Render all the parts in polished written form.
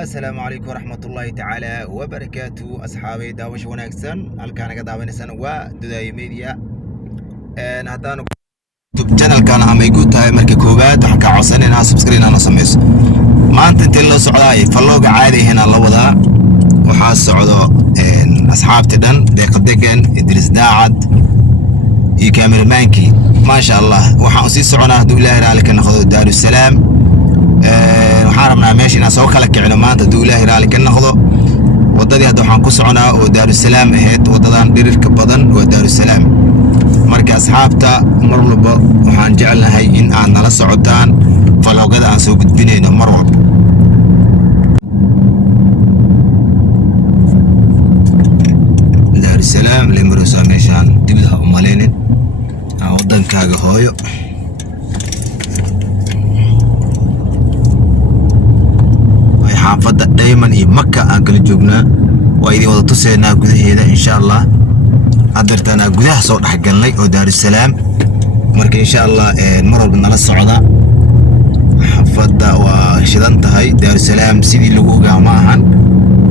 السلام عليكم ورحمة الله تعالى وبركاته أصحابي داوش وناكسن halkaan naga daawanaysan waa Dudaay Media hadaan YouTube channel kan ama igu tahay markii koobaad waxaan ka codsanaynaa subscribe inaan sameeyo maanta intii la socdaay falooga caadi ahna la wadaa waxa socdo asxaabti dhan deeqadegan Idris Daacad iyo cameramanki ma sha Allah waxaan sii soconaa haduu Ilaahay raali ka noqdo Daarusalaam وحارمنا ماشينا سو kala kicino maanta duu Ilaahay raali ka noqdo wadadii hadda waxaan ku soconaa oo Daarusalaam ahayd wadadan dhirirka badan waa Daarusalaam marka asxaabta mar walba waxaan jecelnahay in aan nala socotaan falogada aan soo gudbinayno mar walba Daarusalaam leemruusa meeshaan dibida u maleynay wadankaaga hooyo xaafada Dayman iyo Makka aan kala joognaa waa idin wada tuseynaa gudaheeda insha Allah adartana gudaha soo dhaxgalnay oo Daarusalaam marka insha Allah mar walba nala socda xaafada waa shidan tahay Daarusalaam sidii lagu ogaa ma ahan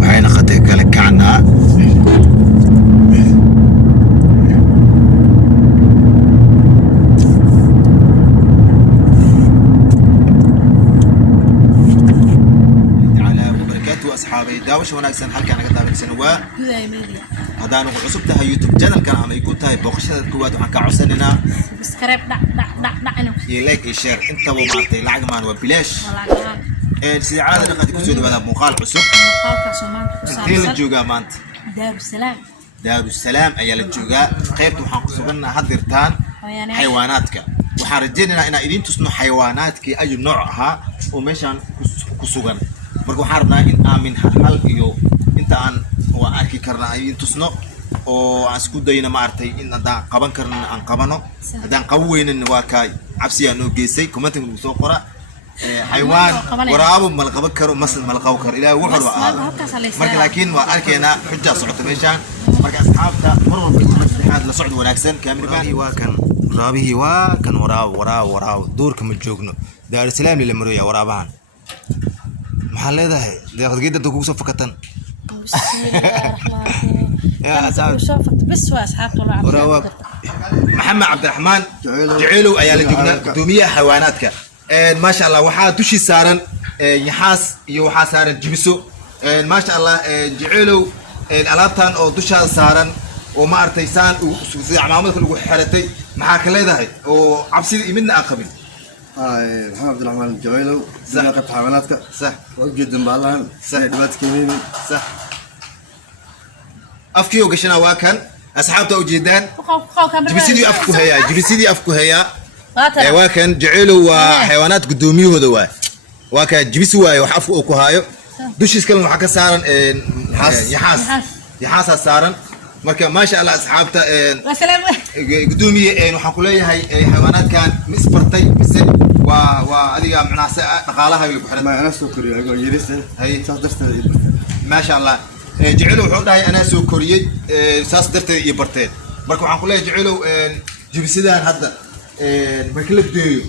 waxayna qatay kala kacnaa داوش وناكسن halkaan naga daawanaysan waa Dudaay Media hadaan ugu cusub tahay YouTube channel kan ama igu tahay booqashada kuwaad waxaan ka codsanaynaa subscribe iyo like iyo share inta uu maartay lacag maan waa bilaash walaalaha sidii caadada qad ku soo dhawaada muuqaal cusub halka Soomaaliya ku intii la saabsan joogaa maanta Daarusalaam ayaa la joogaa qaybta waxaan ku sugannahay hadirtaan xayawaanaadka waxaan rajaynaynaa inaan idin tusno xayawaanaadkii ayu nooc ahaa oo meeshan ku sugan marka waxaan rabnaa in aamin hal iyo inta aan waa arki karnaa ay tusno oo aan isku dayna maartay in aan qaban karno aan qabano hadaan qabu weynana waa kaay cabsiya noo geysay commenting lagu soo qora xayawaan waraabo mal qaban karo masal mal qaw karo ilaahay wuxuu waa marka laakiin waa arkeena xujja socota meeshan marka asxaabta mar walba maslaxaad la socod wanaagsan cameraman waa kan raabihi waa kan waraabo duurka ma joogno Daarusalaam la maraya waraabahan maxaa leedahay deeqadgeeda kugu soo fakatan يا أصحاب بس وأصحاب طلع محمد عبد الرحمن جعلوا أيال جبنا دومية حيواناتك ما شاء الله وحا دوشي سارن يحاس يوحا سارن جبسو ما شاء الله جعلوا الألابتان أو دوشا سارن وما أرتيسان وعمامتك اللي حرتي محاك ليدهي وعبسي إمنا أقبل محمد عبد الرحمن الجويلو زنقة حيواناتك صح وجد بالان صح دوات كيميني صح أفكي وقشنا واكن أصحابته وجدان جبسيدي أفكو هيا واكن جعلوا وحيوانات قدومي هذا واكن جبسوا وحفوا أكو هايو دوش يسكلم حكا سارن يحاس سارن marka ma sha Allah asxaabta gudoomiye waxaan ku leeyahay xayawaanaad kan misbartay mise waa adiga macnaase dhaqaalaha ay ku xiran ما أنا سكري أقول يريسه هي صار درست ma sha Allah jecelo wuxuu dhahay ana soo koriyay saas darteed iyo barteed marka waxaan ku leeyahay jecelo jibsidaan hadda markii la deeyo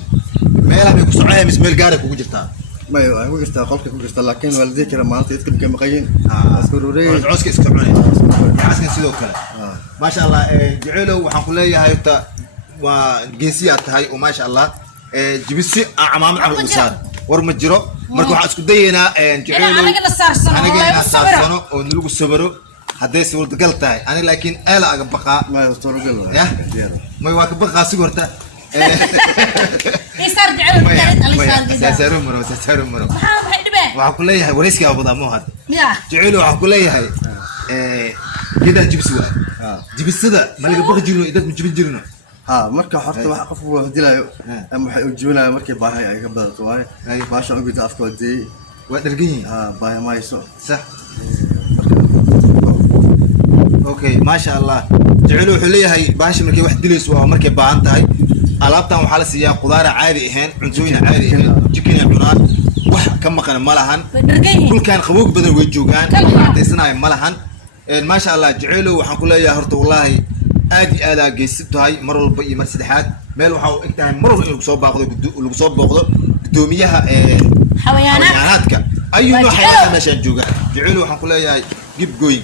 meelaha ay ku socayeen meel gaar ah kugu jirtaa ما هو قصة قلت قصة لكن والدي كلام ما أنت يتكلم كم قيين أذكروري عوسك إسكعوني عسكر سيدو كلا ما شاء الله جعلوا وحنقولي هاي تا وجنسيات هاي وما شاء الله جبسي عمام على الأنصار ورمجرو مركو حاسكو دينا جعلوا أنا جينا سارسونو ونلقو السبرو هذا سولد قلتاي أنا لكن ألا أبقى ما يستور قلوا يا ما يواك بقى سكرته يصير جعلوا سارو مرو waxaan leeyahay wareyska abada ma had jecelo waxaan ku leeyahay jida jibsi waa jibsida malaga baqi jirno dad ma jibin jirno marka horta wax qof uu hadilayo ama waxa uu jibinayo markay baahay ay ka badato waay baasha ugu taa afkoodii waa dhargin baahay ma hayso sax okay ma sha Allah jecelo wuxuu leeyahay baasha markay wax dilayso waa markay baahan tahay alaabtan waxa la siiyaa qudaar caadi ahayn cuntooyin caadi ahayn chicken cunaan wax ka maqan malahan kulkaan qaboog badan way joogaan cadeysanay malahan ma sha Allah jecelo waxaan ku leeyahay horta wallahi aad geesid tahay mar walba iyo mar saddexaad meel waxa uu intahay mar walba lagu soo booqdo gudoomiyaha حيواناتك أي نوع حيوان ماشان جوجا جعلوا حنقول يا جيب جويج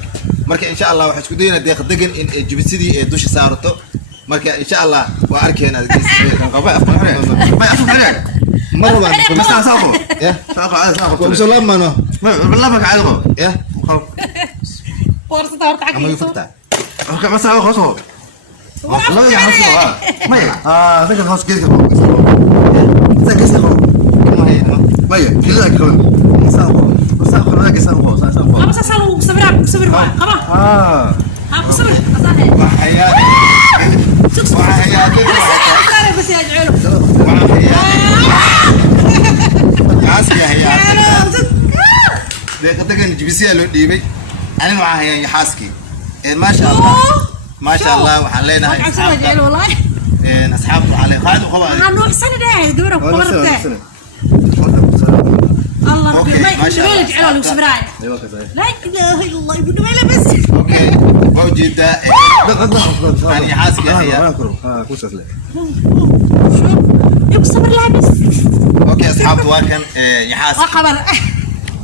مركا إن شاء الله وحش كدينا ديق دقن إن جبسيدي دوش سارته مركا إن شاء الله وأركينا قبائل ما أفهم عليك مرة ما بس ساقو يا ساقو على ساقو كم سلام منو بالله ما قاعد يا فرصة تورط أما عقلي يفتح اوكي بس ساقو خلاص لا يا حسن ما ذاك خلاص كيف ذاك ساقو ما هي كذا كذا ساقو ساقو ذاك ساقو ساقو خلاص أصلا صبر بقى خلاص ها صبر أصلا وحياتي وحياتي بس يا جعلو عاسكي هي ديق دقن جبسيها لو ديبي أنا معاها يعني حاسكي ما شاء الله ما شاء الله وحلينا هاي أصحاب والله أصحابه عليه خالد وخبر نروح سنة ده دورك قبرته الله ربي ما يجعله جعله سبراي لا إله إلا الله يقول ما يلبس أوكي موجود يعني حاسكي هي كوسة له شو يبغى صبر لابس أوكي أصحابه واكن يحاسك خبر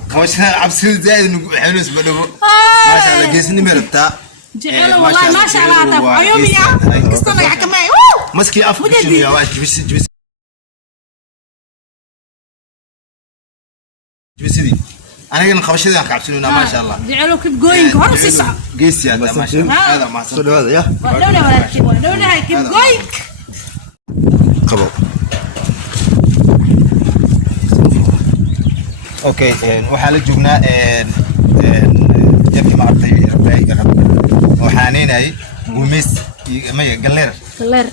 خوش عبسيل زايد حلوس بدو ما شاء الله جسني مربتا جعله والله ما شاء الله طب عيومي يا استنى يا كماي مسكي أفك شنو يا واش جبس جبسيدي أنا قلنا خبشتي أنا كعبسيلنا ما شاء الله جعله كيف جوينج هون سيسع قيس يا ما شاء الله هذا ما صار هذا يا لونه كيف جوينج قبل اوكي waxaa la joognaa jabki maartay rabay waxaaneenay gumis maya galeer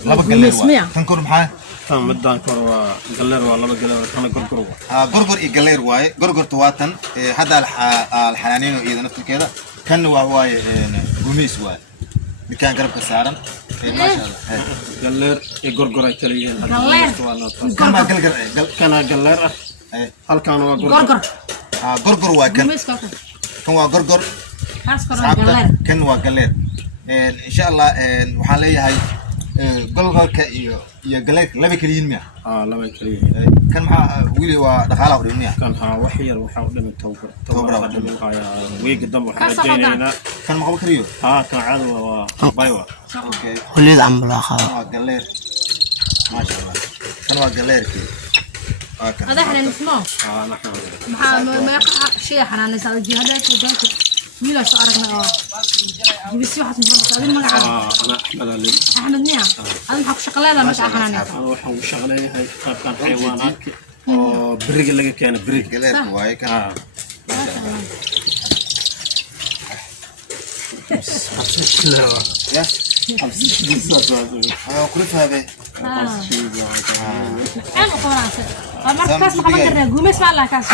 laba galeer tan kor maxaa tan midaan kor waa galeer waa laba galeer kana gorgor gorgor iyo galeer waaye gorgortu waa tan hadda al xanaaneeno iyada naftirkeeda kan waa waaye gumis waaye midkaan garabka saaran ma sha Allah galeer iyo gorgor ay kala yihiin kana galeer kana galeer halkaan waa gorgor gorgor waa kan kan waa gorgor kan waa galeer insha Allah waxaan leeyahay gorgorka iyo galeerka laba kala yihiin miya laba kala yihiin kan maxaa wili waa dhaqaalaha u dhimaya kan wax yar waxa u dhiman tawbar weeg dam waxa jeynayna kan ma qabo kariyo kan caad waa baywa okay وليد عم بلاخا waa galeer ma sha Allah kan waa galeerkii هذا احنا نسمعه ما يقع شيء احنا نسال الجهادات ودانك ميلا شو عرفنا جبسي واحد من هذا ما قاعد انا احمد علي احمد نعم انا نحب شغلاله مش احنا انا waxaan u shaqaleeyahay qaabkan xayawaanaadka oo biriga laga keeno biriga galeerka waaye kan يا كل هذا أنا خلاص ما كاس ما قدرنا قومس ما لا كاس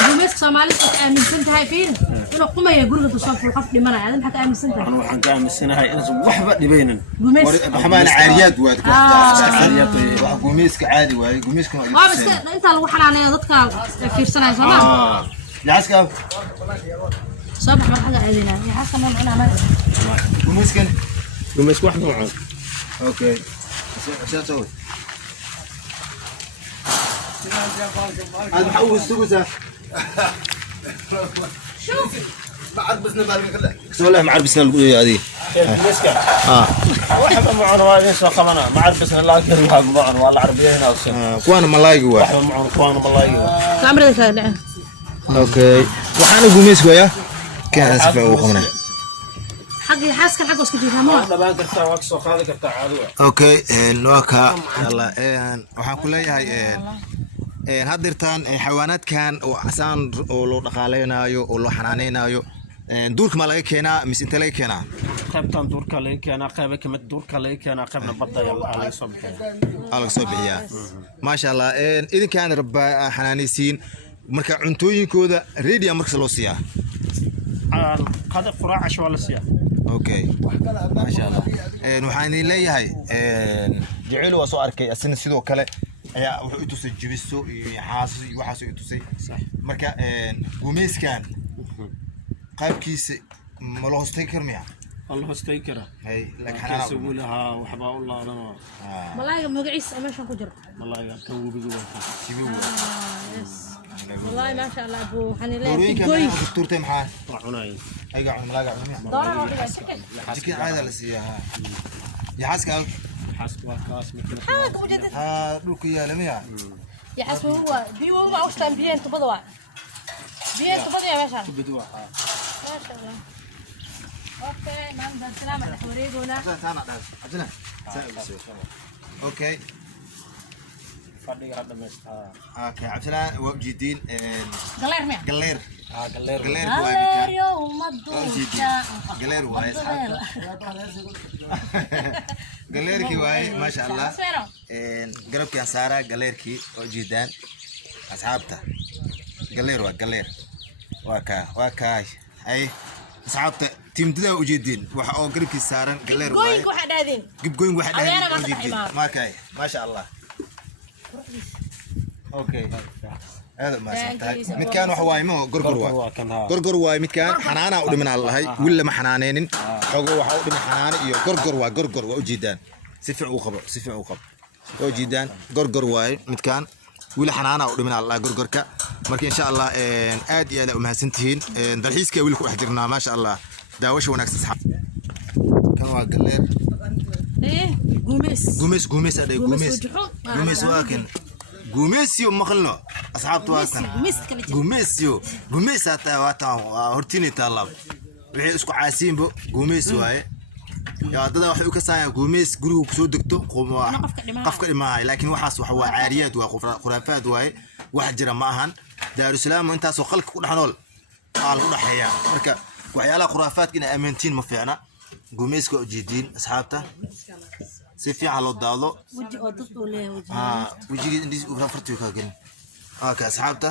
قومس سومالي من سنت هاي فين إنه قوم يقول تصرف القف لمن عادم حتى من سنت أنا وحنا كان من سنة هاي أنا وحبة دبينا قومس حمان عاريات واد قوميس عادي واي قوميس كمان بس أنت لو حنا أنا ضدك في سنة زمان يعسك صباح مرحلة علينا يا حسن ما معنا ما قوميس كان قوميس واحد نوعه اوكي عشان تسوي هذا حول السوسه شوف معربسنا بالك سؤال معربسنا هذه واحد معنا واحد سو قمنا معربسنا لكن واحد معنا والله عربيه هنا وسن كوانا ملايق واحد واحد معنا كوانا ملايق كاميرا ثانية اوكي وحنا قوميس ويا كان اسف وقمنا حقي حاسك حق واسكت يفهمون دبان كرتا واكسو قادي كرتا عادوا اوكي نوكا يلا waxaan ku leeyahay hadirtaan xayawaanaadkan oo asaan oo loo dhaqaaleynayo oo loo xanaaneynayo duurka ma laga keenaa mise inta laga keenaa qaybtan duurka laga keenaa qayb ka mid duurka laga keenaa qaybna badda laga soo bixiyaa laga soo bixiyaa ma sha Allah idinkaan rabba xanaanaysiin marka cuntooyinkooda ready marka loo siiyaa qada quraac shoo la siiyaa okay ma sha Allah waxaan leeyahay jecel waa soo arkay asina sidoo kale ayaa wuxuu u tusay jibiso iyo xaasas iyo waxaas uu tusay marka gumeyskan qaybkiisa ma loo hostay karmiya الله استيكره hay لكن سوولها وحبا الله انا والله مقعيس امشان كجر والله كان وبيقول jibiw والله ما شاء الله ابو حني لا دورين كوي كمان دكتور تيم حال عناي ايقع ملاقع دورة ولا شكل جيكي عايده لسيها يا حاسك حاسك واكاس مثل حاك وجدت ها دولك يا لميا يا حسب هو بيو ما وشتان بيين تبضوا بيين تبضوا يا باشا بدوا ما شاء الله اوكي ما عندنا سلامة نحوريقونا سامع عجلة اوكي فادي هذا مستا اوكي عبدالله وجدين قلير ميا قلير قلير قلير قلير يوم الدوشة قلير واي قليركي واي ما شاء الله قربك سارة قليركي وجدان أصحابته قلير وقلير وكا أي أصحابته تيم تدا وجدين وح أو قربك سارة قلير واي قوينك واحد هذين جيب جوين واحد أنا ما وجدين فتح ما كاي ما شاء الله أوكي هذا ما سنتهي متكان وحواي ما هو قرقر واي قرقر واي متكان حنانا أودي من الله هاي ولا ما حنانين حقو وحاودي من حنان إيو قرقر واي قرقر وجدان سفع وخبر سفع وخبر وجدان قرقر واي متكان ولا حنانا أودي من الله قرقرك مركي إن شاء الله آدي على أمها سنتين دالحيس كي ويلكو أحجرنا ما شاء الله داوش وناكس أصحاب كم قلير ايه قوميس هذا قوميس واكن قوميس يوم مخلنا أصحاب تواكن قوميس هتا واتا هرتيني طلب وحي اسكو عاسين بو قوميس واي يا دادا waxay u ka saayaan guumeys guriga ku soo degto qofka dhimaay laakiin waxaas wax waa caariyad waa khuraafaad waay wax jira ma ahan daarusalaam intaas oo qalka ku dhaxnool qaal u dhaxeeya marka waxyaalaha khuraafaadka in aamintiin ma fiicna guumeyska oo jeedin asxaabta si fiican loo daawdo وجه oo dad oo leeyahay وجهي indis u rafartii ka galin ka asxaabta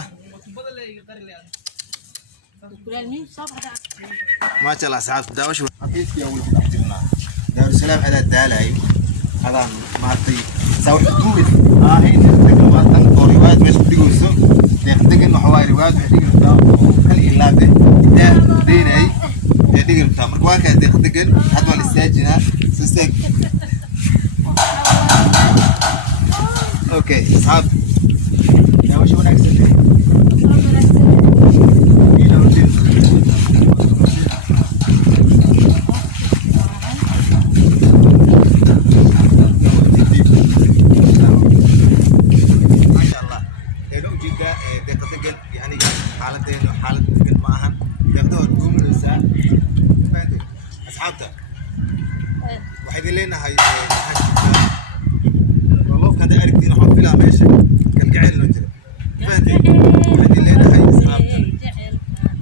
ما شاء الله أصحاب داوش أكيد يا ولد أحترنا دار السلام على الدالعي هذا ما تي سوي حكومة هي تقدر ما تنقل روايات مش بتجوزه تقدر إنه حوالي روايات تقدر تام كل إلا به ده ديني تقدر تام رواية تقدر حتى الاستاجنا سستك أوكي أصحاب داوش وين أحسن waxay leenahay والله هذا أركتين حافلة ماشي كان قاعد نجرب waxay leenahay asxaabta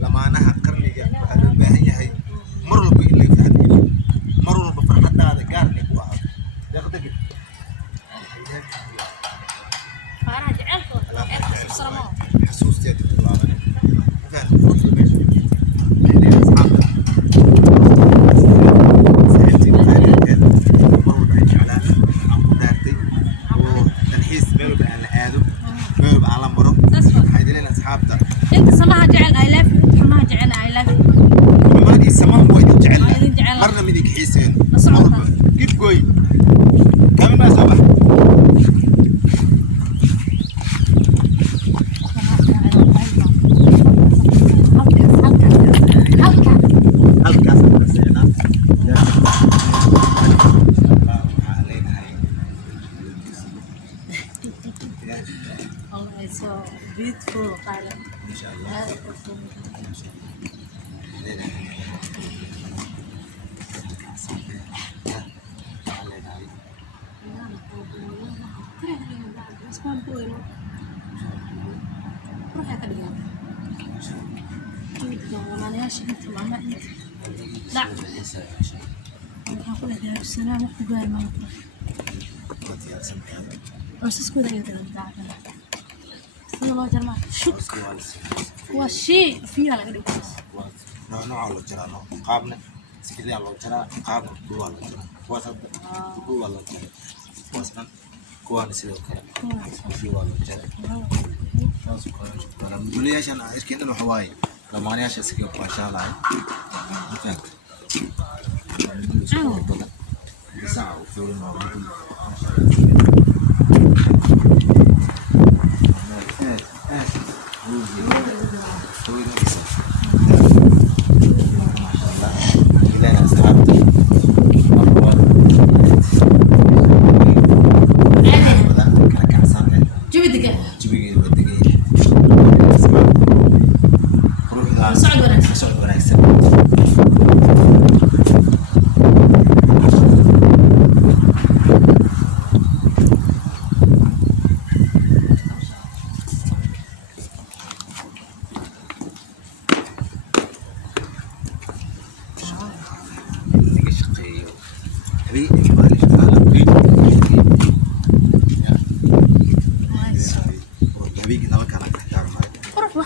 lamaanaha qarniga waxa loo baahan yahay mar walba in la fahmo mar walba farxadaada gaar ah ku ahaato deeqdeg فأنا جعلت السلام حسوستي تطلعنا فاهم فرصة ماشي أصحابنا انت سماها جعل اي لاف سماها جعل اي لاف ما دي سماها وايد جعل مرنا مديك حسين كيف قوي كم ما صباح الله so beautiful Thailand إن شاء الله لا أقول لك السلام وقت جاي ما بس كذا يقدر يدعنا والله جرمان شوك والشيء فيها لقد نوع الله جرانه قابنا سكذا الله جرا قابنا دوا الله جرا واسب دوا الله جرا واسنا كوان سيدو كلا في والله جرا دولي عشان إيش كنا نحواي لما أنا عشان سكيو ما شاء الله فهمت ساعة وفي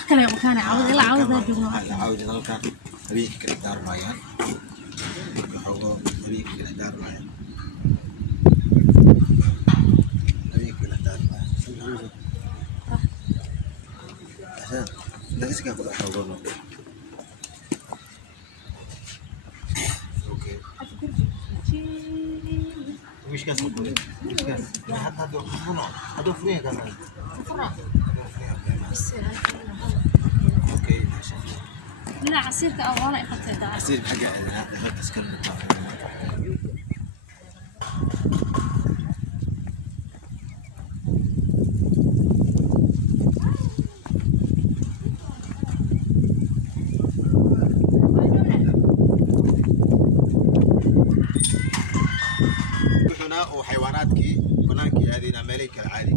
كان مكان عاود إلا عاود ذا جمعة عاود إلا كان هذيك كنا دار معين حوض هذيك كنا دار معين هذيك كنا دار معين عشان ده إيش كان كل حوضنا أوكي وش كان سوكل وش كان حتى هذا فريه كان اوكي لا عصيرك أولا يحط عصير حاجة هذا تسكر هنا وحيواناتك بنانك هذه ملك العادي